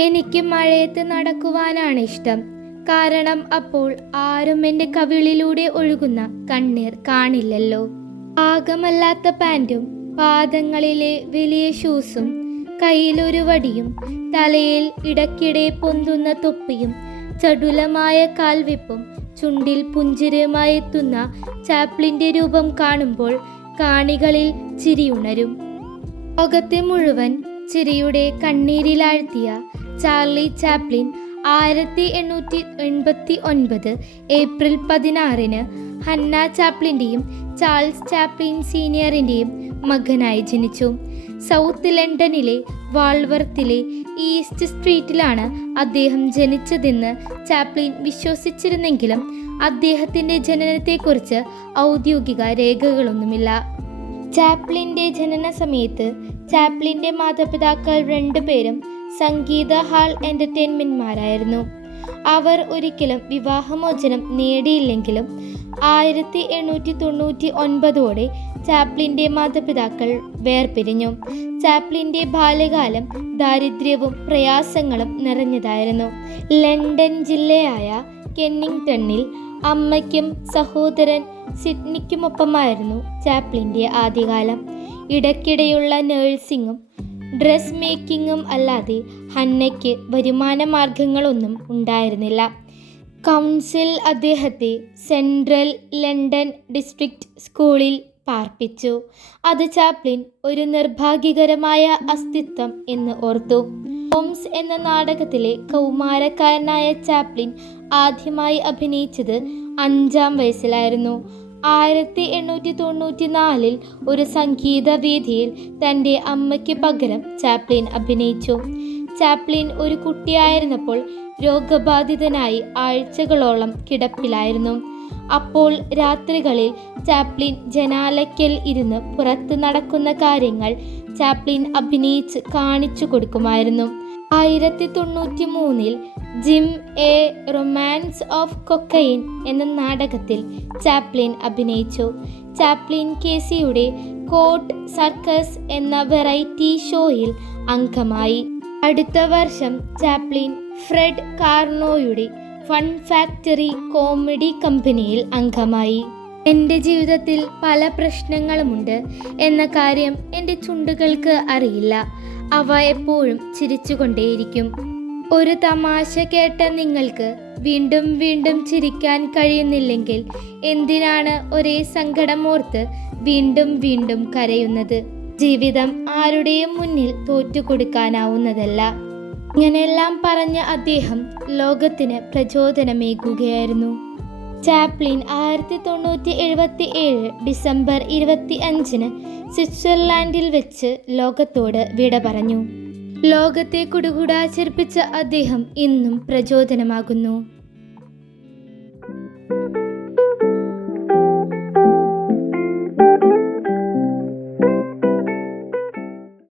എനിക്ക് മഴയത്ത് നടക്കുവാനാണ് ഇഷ്ടം. കാരണം അപ്പോൾ ആരും എൻ്റെ കവിളിലൂടെ ഒഴുകുന്ന കണ്ണീർ കാണില്ലല്ലോ. പാകമല്ലാത്ത പാൻറ്റും പാദങ്ങളിലെ വലിയ ഷൂസും കയ്യിലൊരു വടിയും തലയിൽ ഇടയ്ക്കിടെ പൊന്തുന്ന തൊപ്പിയും ചടുലമായ കാൽവെപ്പും ചുണ്ടിൽ പുഞ്ചിരിയുമായി എത്തുന്ന ചാപ്ലിൻ്റെ രൂപം കാണുമ്പോൾ കാണികളിൽ ചിരിയുണരും. ലോകത്തെ മുഴുവൻ ചിരിയുടെ കണ്ണീരിലാഴ്ത്തിയ ചാർലി ചാപ്ലിൻ 1889 ഏപ്രിൽ 16 ഹന്ന ചാപ്ലിൻ്റെയും ചാൾസ് ചാപ്ലിൻ സീനിയറിൻ്റെയും മകനായി ജനിച്ചു. സൗത്ത് ലണ്ടനിലെ വാൾവർത്തിലെ ഈസ്റ്റ് സ്ട്രീറ്റിലാണ് അദ്ദേഹം ജനിച്ചതെന്ന് ചാപ്ലിൻ വിശ്വസിച്ചിരുന്നെങ്കിലും അദ്ദേഹത്തിൻ്റെ ജനനത്തെക്കുറിച്ച് ഔദ്യോഗിക രേഖകളൊന്നുമില്ല. ചാപ്ലിൻ്റെ ജനന സമയത്ത് ചാപ്ലിൻ്റെ മാതാപിതാക്കൾ രണ്ടുപേരും സംഗീത ഹാൾ എൻ്റർടൈൻമെൻറ്റ്മാരായിരുന്നു. അവർ ഒരിക്കലും വിവാഹമോചനം നേടിയില്ലെങ്കിലും 1899 ചാപ്ലിൻ്റെ മാതാപിതാക്കൾ വേർപിരിഞ്ഞു. ചാപ്ലിൻ്റെ ബാല്യകാലം ദാരിദ്ര്യവും പ്രയാസങ്ങളും നിറഞ്ഞതായിരുന്നു. ലണ്ടൻ ജില്ലയായ കെന്നിങ്ടണിൽ അമ്മയ്ക്കും സഹോദരൻ സിഡ്നിക്കുമൊപ്പമായിരുന്നു ചാപ്ലിൻ്റെ ആദ്യകാലം. ഇടയ്ക്കിടെയുള്ള നേഴ്സിങ്ങും ഡ്രസ് മേക്കിങ്ങും അല്ലാതെ ഹന്നയ്ക്ക് വരുമാന മാർഗങ്ങളൊന്നും ഉണ്ടായിരുന്നില്ല. കൗൺസിൽ അദ്ദേഹത്തെ സെൻട്രൽ ലണ്ടൻ ഡിസ്ട്രിക്റ്റ് സ്കൂളിൽ പാർപ്പിച്ചു. അത് ചാപ്ലിൻ ഒരു നിർഭാഗ്യകരമായ അസ്തിത്വം എന്ന് ഓർത്തു. ഹോംസ് എന്ന നാടകത്തിലെ കൗമാരക്കാരനായ ചാപ്ലിൻ ആദ്യമായി അഭിനയിച്ചത് 5-ാം വയസ്സിലായിരുന്നു. 1894 ഒരു സംഗീത വേദിയിൽ തൻ്റെ അമ്മയ്ക്ക് പകരം ചാപ്ലിൻ അഭിനയിച്ചു. ചാപ്ലിൻ ഒരു കുട്ടിയായിരുന്നപ്പോൾ രോഗബാധിതനായി ആഴ്ചകളോളം കിടപ്പിലായിരുന്നു. അപ്പോൾ രാത്രികളിൽ ചാപ്ലിൻ ജനാലയ്ക്കൽ ഇരുന്ന് പുറത്ത് നടക്കുന്ന കാര്യങ്ങൾ ചാപ്ലിൻ അഭിനയിച്ച് കാണിച്ചു കൊടുക്കുമായിരുന്നു. 1993 Jim a romance of Cockayne എന്ന നാടകത്തിൽ ചാപ്ലിൻ അഭിനയിച്ചു. ചാപ്ലിൻ കേസിയുടെ കോട്ട് സർക്കസ് എന്ന വെറൈറ്റി ഷോയിൽ അംഗമായി. അടുത്ത വർഷം ചാപ്ലിൻ ഫ്രെഡ് കാർനോയുടെ ഫൺ ഫാക്ടറി കോമഡി കമ്പനിയിൽ അംഗമായി. എൻ്റെ ജീവിതത്തിൽ പല പ്രശ്നങ്ങളുമുണ്ട് എന്ന കാര്യം എൻ്റെ ചുണ്ടുകൾക്ക് അറിയില്ല. അവ എപ്പോഴും ചിരിച്ചുകൊണ്ടേയിരിക്കും. ഒരു തമാശ കേട്ട നിങ്ങൾക്ക് വീണ്ടും വീണ്ടും ചിരിക്കാൻ കഴിയുന്നില്ലെങ്കിൽ എന്തിനാണ് ഒരേ സങ്കടമോർത്ത് വീണ്ടും വീണ്ടും കരയുന്നത്? ജീവിതം ആരുടെയും മുന്നിൽ തോറ്റുകൊടുക്കാനാവുന്നതല്ല. ഇങ്ങനെയെല്ലാം പറഞ്ഞ അദ്ദേഹം ലോകത്തിന് പ്രചോദനമേകുകയായിരുന്നു. ചാപ്ലിൻ 1977 ഡിസംബർ 25 സ്വിറ്റ്സർലാൻഡിൽ വെച്ച് ലോകത്തോട് വിട പറഞ്ഞു. ലോകത്തെ കുടുകുടാ ചിരിപ്പിച്ച അദ്ദേഹം ഇന്നും പ്രചോദനമാകുന്നു.